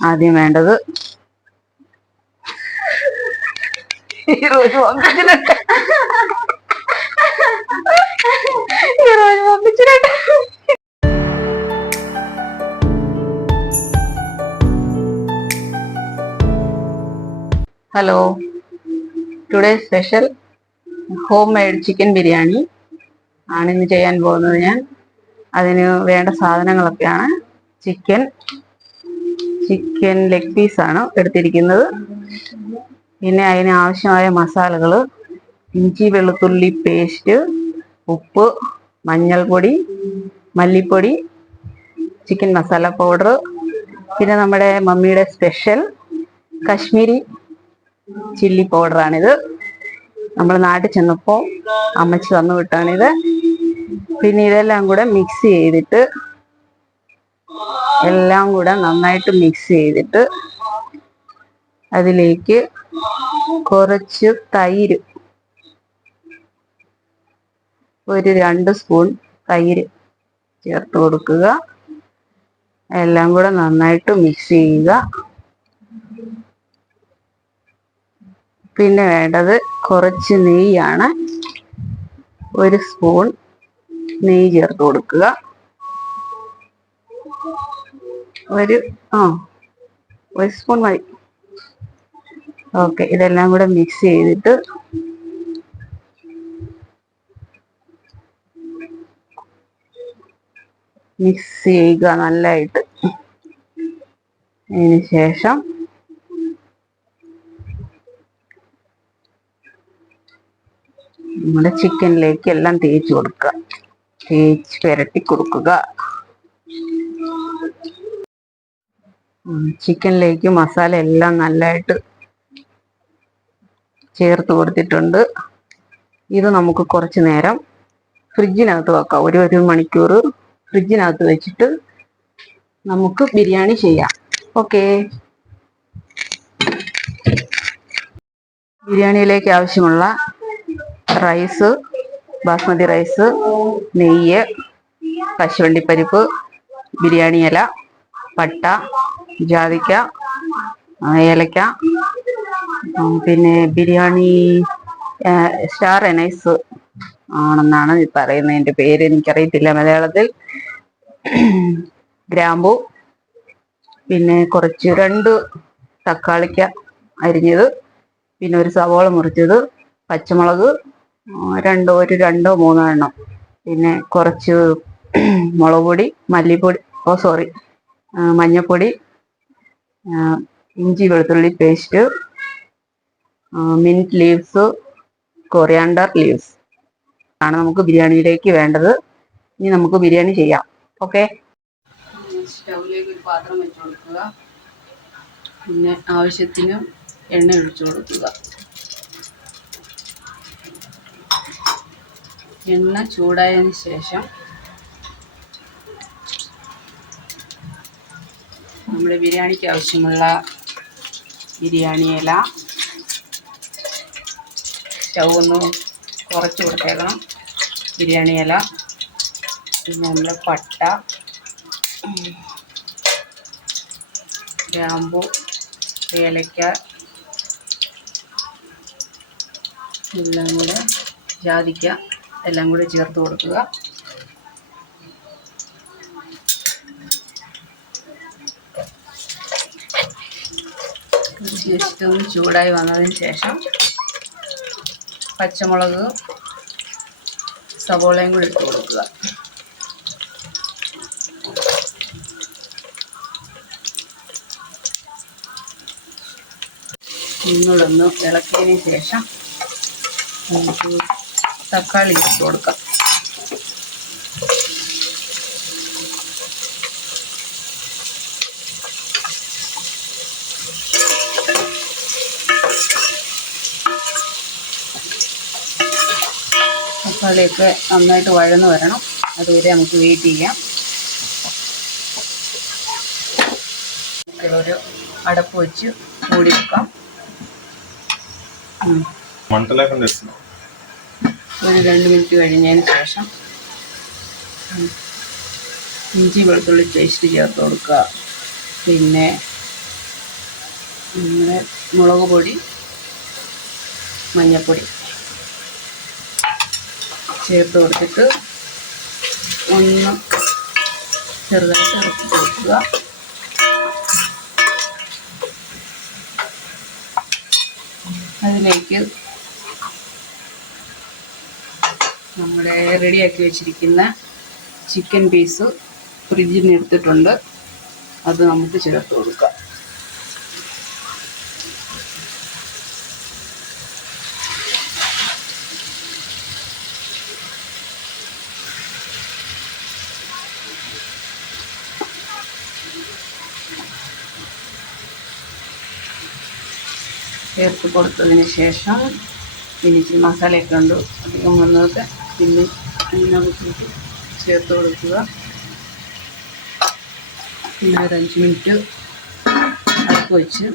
ആദ്യം വേണ്ടത് hello. Today special homemade chicken biryani ആണ് ഇന്ന് ചെയ്യാൻ പോകുന്നത് ഞാൻ. അതിന് വേണ്ട സാധനങ്ങളൊക്കെയാണ് ചിക്കൻ ചിക്കൻ ലെഗ് പീസ് ആണ് എടുത്തിരിക്കുന്നത്. പിന്നെ അതിന് ആവശ്യമായ മസാലകൾ ഇഞ്ചി വെളുത്തുള്ളി പേസ്റ്റ് ഉപ്പ് മഞ്ഞൾപ്പൊടി മല്ലിപ്പൊടി ചിക്കൻ മസാല പൗഡർ പിന്നെ നമ്മുടെ മമ്മിയുടെ സ്പെഷ്യൽ കശ്മീരി ചില്ലി പൗഡറാണിത് നമ്മൾ നാട്ടിൽ ചെന്നപ്പോൾ അമ്മച്ചി തന്നു വിട്ടാണിത് പിന്നെ ഇതെല്ലാം കൂടെ മിക്സ് ചെയ്തിട്ട് എല്ലാം കൂടെ നന്നായിട്ട് മിക്സ് ചെയ്തിട്ട് അതിലേക്ക് കുറച്ച് തൈര്. ഒരു രണ്ട് സ്പൂൺ തൈര് ചേർത്ത് കൊടുക്കുക. എല്ലാം കൂടെ നന്നായിട്ട് മിക്സ് ചെയ്യുക. പിന്നെ വേണ്ടത് കുറച്ച് നെയ്യാണ്. ഒരു സ്പൂൺ നെയ്യ് ചേർത്ത് കൊടുക്കുക. ഒരു ആ ഒരു സ്പൂൺ മതി ഓക്കെ ഇതെല്ലാം കൂടെ മിക്സ് ചെയ്തിട്ട് മിക്സ് ചെയ്യുക നല്ലതായിട്ട്. അതിന് ശേഷം നമ്മുടെ ചിക്കനിലേക്ക് എല്ലാം തേച്ച് കൊടുക്കുക. തേച്ച് പുരട്ടി കൊടുക്കുക. ചിക്കനിലേക്ക് മസാല എല്ലാം നല്ലതായിട്ട് ചേർത്ത് കൊടുത്തിട്ടുണ്ട്. ഇത് നമുക്ക് കുറച്ച് നേരം ഫ്രിഡ്ജിനകത്ത് വെക്കാം. ഒരു ഒരു മണിക്കൂർ ഫ്രിഡ്ജിനകത്ത് വെച്ചിട്ട് നമുക്ക് ബിരിയാണി ചെയ്യാം. ഓക്കെ. ബിരിയാണിയിലേക്ക് ആവശ്യമുള്ള റൈസ് ബാസ്മതി റൈസ് നെയ്യ് കശുവണ്ടിപ്പരിപ്പ് ബിരിയാണി ഇല പട്ട ജാതിക്ക ഏലക്ക പിന്നെ ബിരിയാണി സ്റ്റാർ എനൈസ് ആണെന്നാണ് ഈ പറയുന്നതിന്റെ പേര്. എനിക്കറിയത്തില്ല മലയാളത്തിൽ. ഗ്രാമ്പു പിന്നെ കുറച്ച് രണ്ട് തക്കാളിക്ക അരിഞ്ഞത് പിന്നെ ഒരു സവോള മുറിച്ചത് പച്ചമുളക് രണ്ടോ ഒരു രണ്ടോ മൂന്നോ എണ്ണം. പിന്നെ കുറച്ച് മുളക് പൊടി മല്ലിപ്പൊടി ഓ സോറി മഞ്ഞൾപ്പൊടി ഇഞ്ചി വെളുത്തുള്ളി paste mint leaves coriander leaves ആണ് നമുക്ക് ബിരിയാണിയിലേക്ക് വേണ്ടത്. ഇനി നമുക്ക് ബിരിയാണി ചെയ്യാം. ഓക്കെ സ്റ്റൗവിലേക്ക് ഒരു പാത്രം വെച്ച് കൊടുക്കുക. പിന്നെ ആവശ്യത്തിന് എണ്ണ ഒഴിച്ചു കൊടുക്കുക. എണ്ണ ചൂടായതിന് ശേഷം നമ്മുടെ ബിരിയാണിക്ക് ആവശ്യമുള്ള ബിരിയാണി ഇല. സ്റ്റൗ ഒന്ന് കുറച്ച് കൊടുത്തേക്കണം. ബിരിയാണി ഇല. പിന്നെ നമ്മൾ പട്ട. ഗ്രാമ്പു ഏലക്ക. എല്ലാം കൂടെ ജാതിക്ക എല്ലാം കൂടെ ചേർത്ത് കൊടുക്കുക. ജസ്റ്റ് ഒന്ന് ചൂടായി വന്നതിന് ശേഷം പച്ചമുളക് സവോളയും കൂടി ഇട്ട് കൊടുക്കുക. നിങ്ങളൊന്ന് ഇളക്കിയതിന് ശേഷം നമുക്ക് തക്കാളി ഇട്ട് കൊടുക്കാം. മുകളിലേക്ക് നന്നായിട്ട് വഴന്ന് വരണം. അതുവരെ നമുക്ക് വെയിറ്റ് ചെയ്യാം. ഒരു അടപ്പ് വെച്ച് മൂടി വെക്കാം ഒരു രണ്ട് മിനിറ്റ് കഴിഞ്ഞതിന് ശേഷം ഇഞ്ചി വെളുത്തുള്ളി പേസ്റ്റ് ചേർത്ത് കൊടുക്കുക. പിന്നെ നമ്മുടെ മുളക് പൊടി മഞ്ഞൾപ്പൊടി ചേർത്ത് കൊടുത്തിട്ട് ഒന്ന് ചെറുതായിട്ട് ഇറക്കി കൊടുക്കുക. അതിലേക്ക് നമ്മുടെ റെഡിയാക്കി വെച്ചിരിക്കുന്ന ചിക്കൻ പീസ് ഫ്രിഡ്ജിൽ നിന്ന് എടുത്തിട്ടുണ്ട്. അത് നമുക്ക് ചേർത്ത് കൊടുക്കാം. ചേർത്ത് കൊടുത്തതിന് ശേഷം പിന്നെ ഇച്ചിരി മസാലയൊക്കെ ഉണ്ട്. അധികം വന്നതൊക്കെ പിന്നെ അതിനകത്തേക്ക് ചേർത്ത് കൊടുക്കുക. പിന്നെ ഒരു അഞ്ച് മിനിറ്റ് അടുപ്പ് വെച്ച്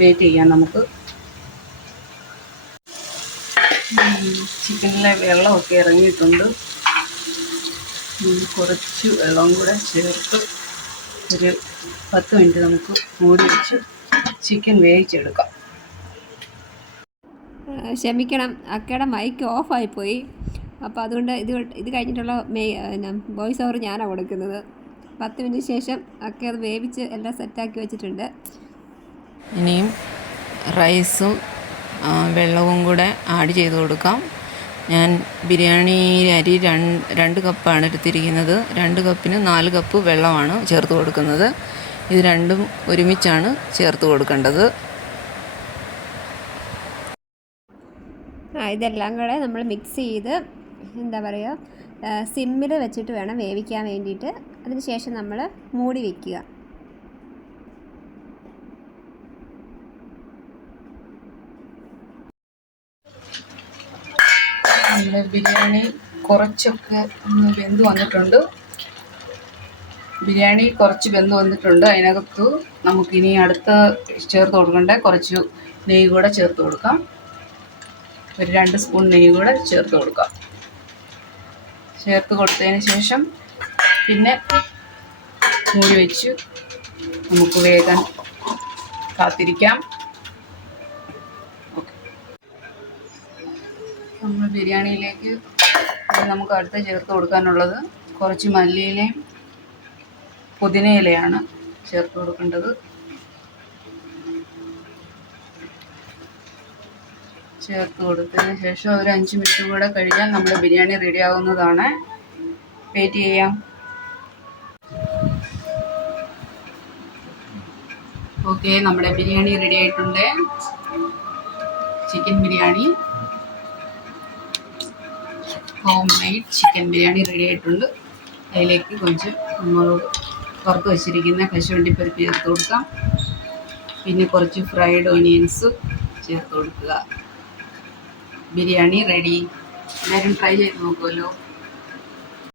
വെയിറ്റ് ചെയ്യാം നമുക്ക്. ചിക്കനിലെ വെള്ളമൊക്കെ ഇറങ്ങിയിട്ടുണ്ട്. കുറച്ച് വെള്ളം കൂടെ ചേർത്ത് ഒരു പത്ത് മിനിറ്റ് നമുക്ക് മൂടി വെച്ച് ചിക്കൻ വേവിച്ചെടുക്കാം. ക്ഷമിക്കണം. അക്കയുടെ മൈക്ക് ഓഫായിപ്പോയി അപ്പോൾ അതുകൊണ്ട് ഇത് ഇത് കഴിഞ്ഞിട്ടുള്ള മെയ് വോയിസ് ഓവർ ഞാനാണ് കൊടുക്കുന്നത്. പത്ത് മിനിറ്റ് ശേഷം അക്ക അത് വേവിച്ച് എല്ലാം സെറ്റാക്കി വെച്ചിട്ടുണ്ട്. ഇനിയും റൈസും വെള്ളവും കൂടെ ആഡ് ചെയ്ത് കൊടുക്കാം. ഞാൻ ബിരിയാണി അരി രണ്ട് രണ്ട് കപ്പാണ് എടുത്തിരിക്കുന്നത്. രണ്ട് കപ്പിന് നാല് കപ്പ് വെള്ളമാണ് ചേർത്ത് കൊടുക്കുന്നത്. ഇത് രണ്ടും ഒരുമിച്ചാണ് ചേർത്ത് കൊടുക്കേണ്ടത്. ഇതെല്ലാം കൂടെ നമ്മൾ മിക്സ് ചെയ്ത് എന്താ പറയുക സിമ്മിൽ വെച്ചിട്ട് വേണം വേവിക്കാൻ വേണ്ടിയിട്ട്. അതിന് ശേഷം നമ്മൾ മൂടി വയ്ക്കുക ബിരിയാണി കുറച്ചൊക്കെ ഒന്ന് വെന്ത് വന്നിട്ടുണ്ട്. ബിരിയാണി കുറച്ച് വെന്ത് വന്നിട്ടുണ്ട്. അതിനകത്ത് നമുക്കിനി അടുത്ത ചേർത്ത് കൊടുക്കേണ്ട? കുറച്ച് നെയ്യ് കൂടെ ചേർത്ത് കൊടുക്കാം. ഒരു രണ്ട് സ്പൂൺ നെയ്യ് കൂടെ ചേർത്ത് കൊടുക്കുക ചേർത്ത് കൊടുത്തതിന് ശേഷം പിന്നെ മൂടി വെച്ച് നമുക്ക് വേഗം കാത്തിരിക്കാം. നമ്മൾ ബിരിയാണിയിലേക്ക് നമുക്ക് അടുത്ത് ചേർത്ത് കൊടുക്കാനുള്ളത് കുറച്ച് മല്ലിയിലയും പുതിനയിലയാണ് ചേർത്ത് കൊടുക്കേണ്ടത്. ചേർത്ത് കൊടുത്തതിന് ശേഷം ഒരു അഞ്ച് മിനിറ്റ് കൂടെ കഴിഞ്ഞാൽ നമ്മുടെ ബിരിയാണി റെഡി ആവുന്നതാണ്. വെയിറ്റ് ചെയ്യാം. ഓക്കെ നമ്മുടെ ബിരിയാണി റെഡി ആയിട്ടുണ്ട്. Chicken biryani. Homemade chicken biryani ready ആയിട്ടുണ്ട്. അതിലേക്ക് കുറച്ച് നമ്മൾ പുറത്ത് വെച്ചിരിക്കുന്ന കശുവണ്ടിപ്പരിപ്പ് ചേർത്ത് കൊടുക്കാം. പിന്നെ കുറച്ച് ഫ്രൈഡ് ഓനിയൻസ് ചേർത്ത് കൊടുക്കുക. ബിരിയാണി റെഡി. എല്ലാവരും ട്രൈ ചെയ്ത് നോക്കുമല്ലോ